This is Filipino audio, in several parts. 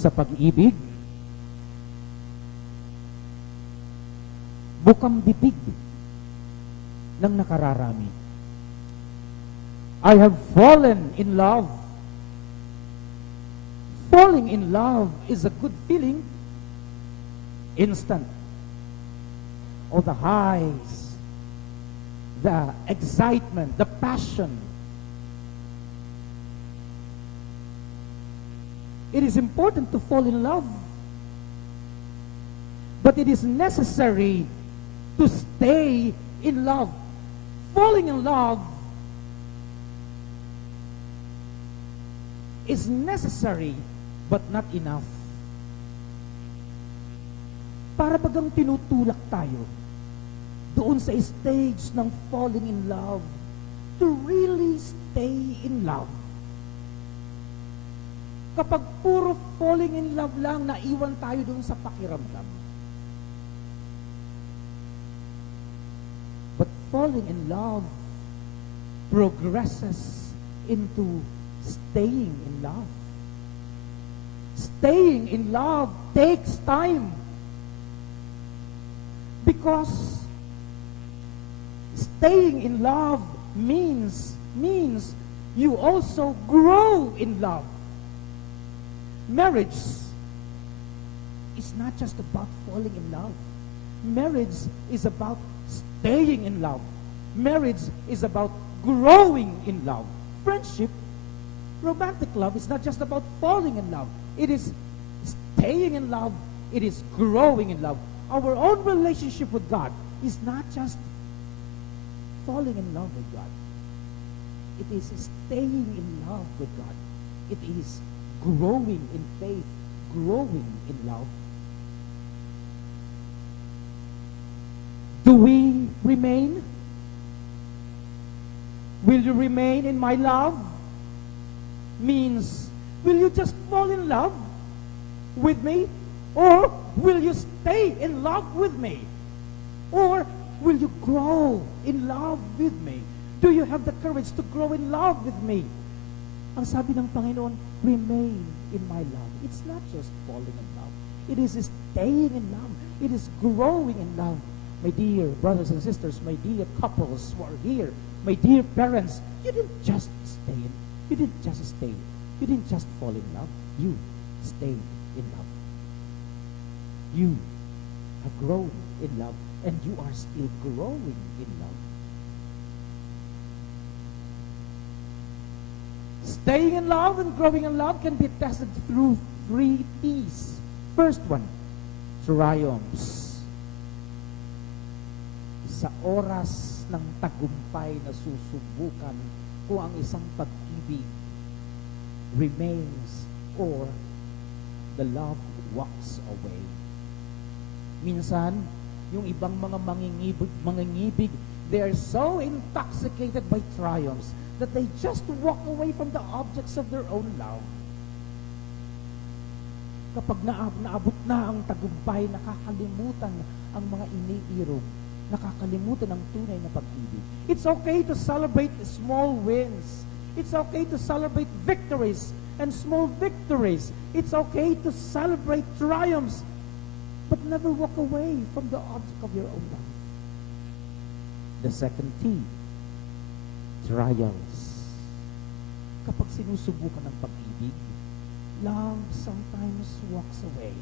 sa pag-ibig, bukang bibig ng nakararami. I have fallen in love. Falling in love is a good feeling. Instant. All the highs, the excitement, the passion. It is important to fall in love. But it is necessary to stay in love. Falling in love is necessary but not enough. Para bagang tinutulak tayo doon sa stage ng falling in love to really stay in love. Kapag puro falling in love lang, naiwan tayo doon sa pakiramdam. But falling in love progresses into staying in love. Staying in love takes time. Because staying in love means you also grow in love. Marriage is not just about falling in love. Marriage is about staying in love. Marriage is about growing in love. Friendship, romantic love is not just about falling in love. It is staying in love. It is growing in love. Our own relationship with God is not just falling in love with God. It is staying in love with God. It is growing in faith, growing in love. Do we remain? Will you remain in my love? Means, will you just fall in love with me? Or will you stay in love with me? Or will you grow in love with me? Do you have the courage to grow in love with me? Ang sabi ng Panginoon, remain in my love. It's not just falling in love. It is staying in love. It is growing in love. My dear brothers and sisters, my dear couples who are here, my dear parents, you didn't just stay in. You didn't just stay. You didn't just fall in love. You stayed in love. You have grown in love, and you are still growing in love. Staying in love and growing in love can be tested through 3 T's. First one, triumphs. Sa oras ng tagumpay na susubukan kung ang isang pag-ibig remains or the love walks away. Minsan, yung ibang mga mangingibig, they are so intoxicated by triumphs that they just walk away from the objects of their own love. Kapag naabot na ang tagumpay, nakakalimutan ang mga iniirog, nakakalimutan ang tunay na pag-ibig. It's okay to celebrate small wins. It's okay to celebrate victories and small victories. It's okay to celebrate triumphs, but never walk away from the object of your own love. The second T, trials. Kapag sinusubukan ng pag-ibig, love sometimes walks away.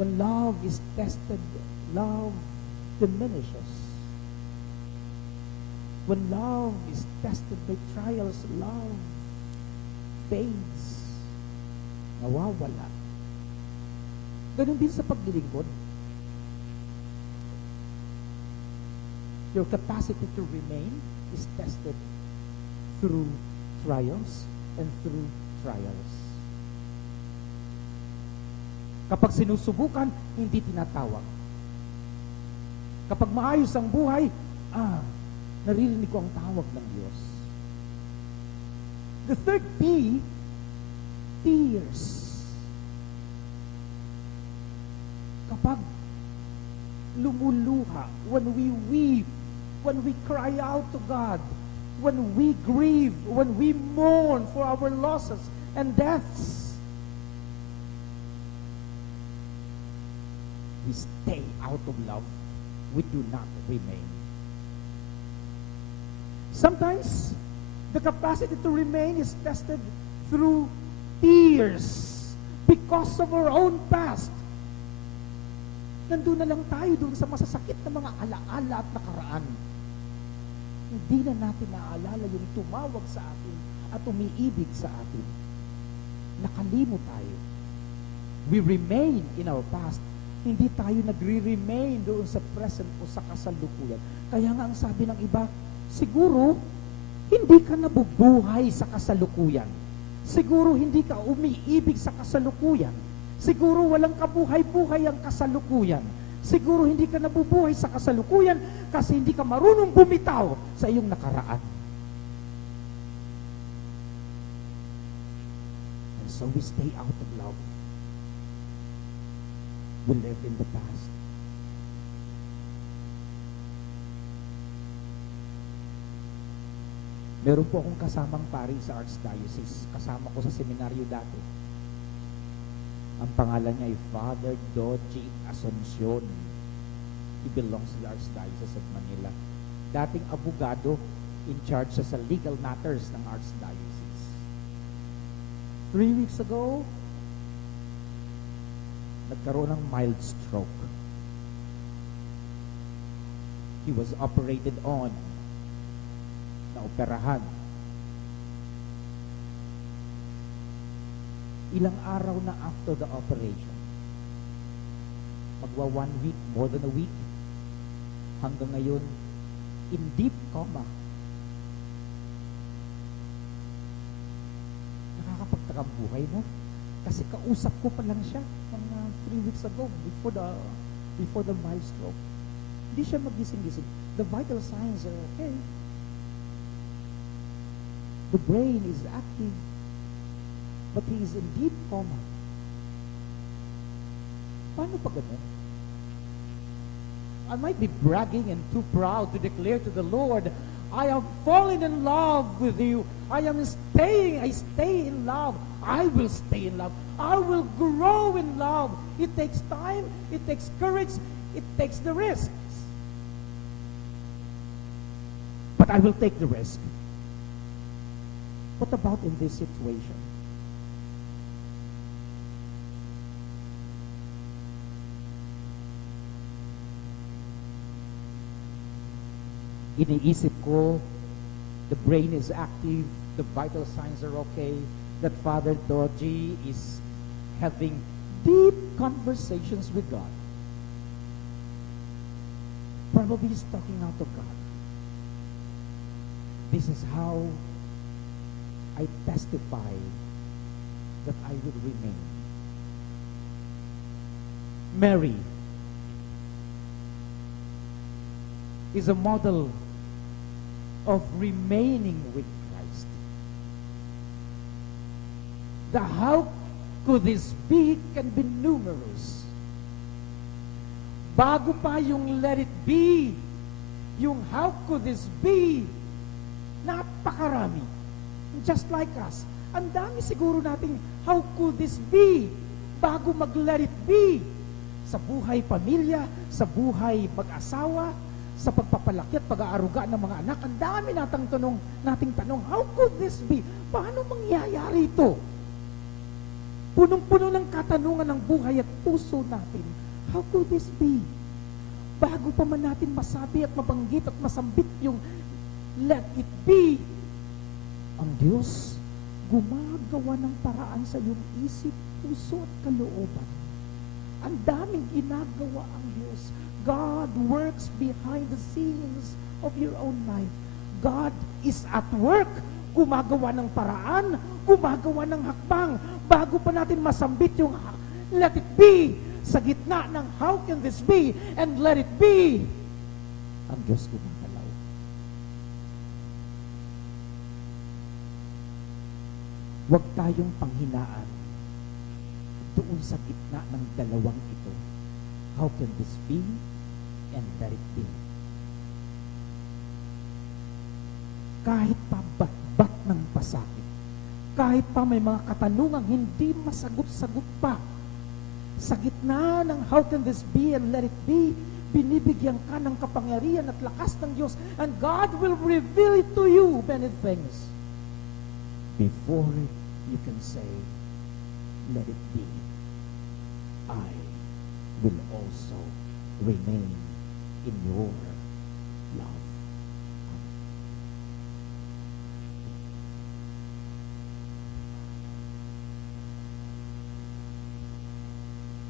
When love is tested, love diminishes. When love is tested by trials, love fades. Nawawala. Ganun din sa paglilingkod. Your capacity to remain is tested through triumphs and through trials. Kapag sinusubukan, hindi tinatawag. Kapag maayos ang buhay, naririnig ko ang tawag ng Diyos. The third P, tears. Kapag lumuluha, when we weep, when we cry out to God, when we grieve, when we mourn for our losses, and deaths. We stay out of love. We do not remain. Sometimes, the capacity to remain is tested through tears because of our own past. Nandun na lang tayo doon sa masasakit na mga alaala at nakaraan. Hindi na natin naaalala yung tumawag sa atin at umiibig sa atin. Nakalimot tayo. We remain in our past. Hindi tayo nagre-remain doon sa present o sa kasalukuyan. Kaya nga ang sabi ng iba, siguro, hindi ka nabubuhay sa kasalukuyan. Siguro hindi ka umiibig sa kasalukuyan. Siguro walang kabuhay-buhay ang kasalukuyan. Siguro hindi ka nabubuhay sa kasalukuyan kasi hindi ka marunong bumitaw sa iyong nakaraan. And so we stay out of love. We live in the past. Meron po akong kasamang pari sa Archdiocese. Kasama ko sa seminaryo dati. Ang pangalan niya ay Father Doji Asuncion. He belongs to the Archdiocese of Manila. Dating abogado, in charge siya sa legal matters ng Archdiocese. 3 weeks ago, nagkaroon ng mild stroke. He was operated on, naoperahan. Ilang araw na after the operation, magwa 1 week, more than a week, hanggang ngayon, in deep coma. Nakakapagtakang buhay, no? Kasi kausap ko pa lang siya mga 3 weeks ago, before the mild stroke. Hindi siya magising-gising. The vital signs are okay. The brain is active, but he is in deep coma. Paano pa ganun? I might be bragging and too proud to declare to the Lord, I have fallen in love with you. I stay in love. I will stay in love. I will grow in love. It takes time, it takes courage, it takes the risks. But I will take the risk. What about in this situation? Iniisip ko, the brain is active, the vital signs are okay, that Father Doji is having deep conversations with God. Probably he's talking out to God. This is how I testify that I will remain. Mary is a model of remaining with Christ. The how could this be can be numerous. Bago pa yung let it be, yung how could this be, napakarami. Just like us. Ang dami siguro nating how could this be bago mag-let it be. Sa buhay pamilya, sa buhay mag-asawa, sa pagpapalaki at pag-aaruga ng mga anak, ang dami nating tanong, how could this be? Paano mangyayari ito? Punong-puno ng katanungan ng buhay at puso natin. How could this be? Bago pa man natin masabi at mabanggit at masambit yung let it be, ang Diyos gumagawa ng paraan sa iyong isip, puso at kalooban. Ang daming ginagawa ang Diyos. God works behind the scenes of your own life. God is at work. Gumagawa ng paraan, gumagawa ng hakbang. Bago pa natin masambit yung let it be, sa gitna ng how can this be, and let it be, ang Diyos gumagalaw. Huwag tayong panghinaan doon sa gitna ng dalawang ito. How can this be, and let it be? Kahit pabat-bat ng pasakit, kahit pa may mga katanungang hindi masagot-sagot pa, sa gitna ng how can this be and let it be, binibigyan ka ng kapangyarihan at lakas ng Diyos, and God will reveal it to you, many things, before you can say, let it be. I will also remain in your love.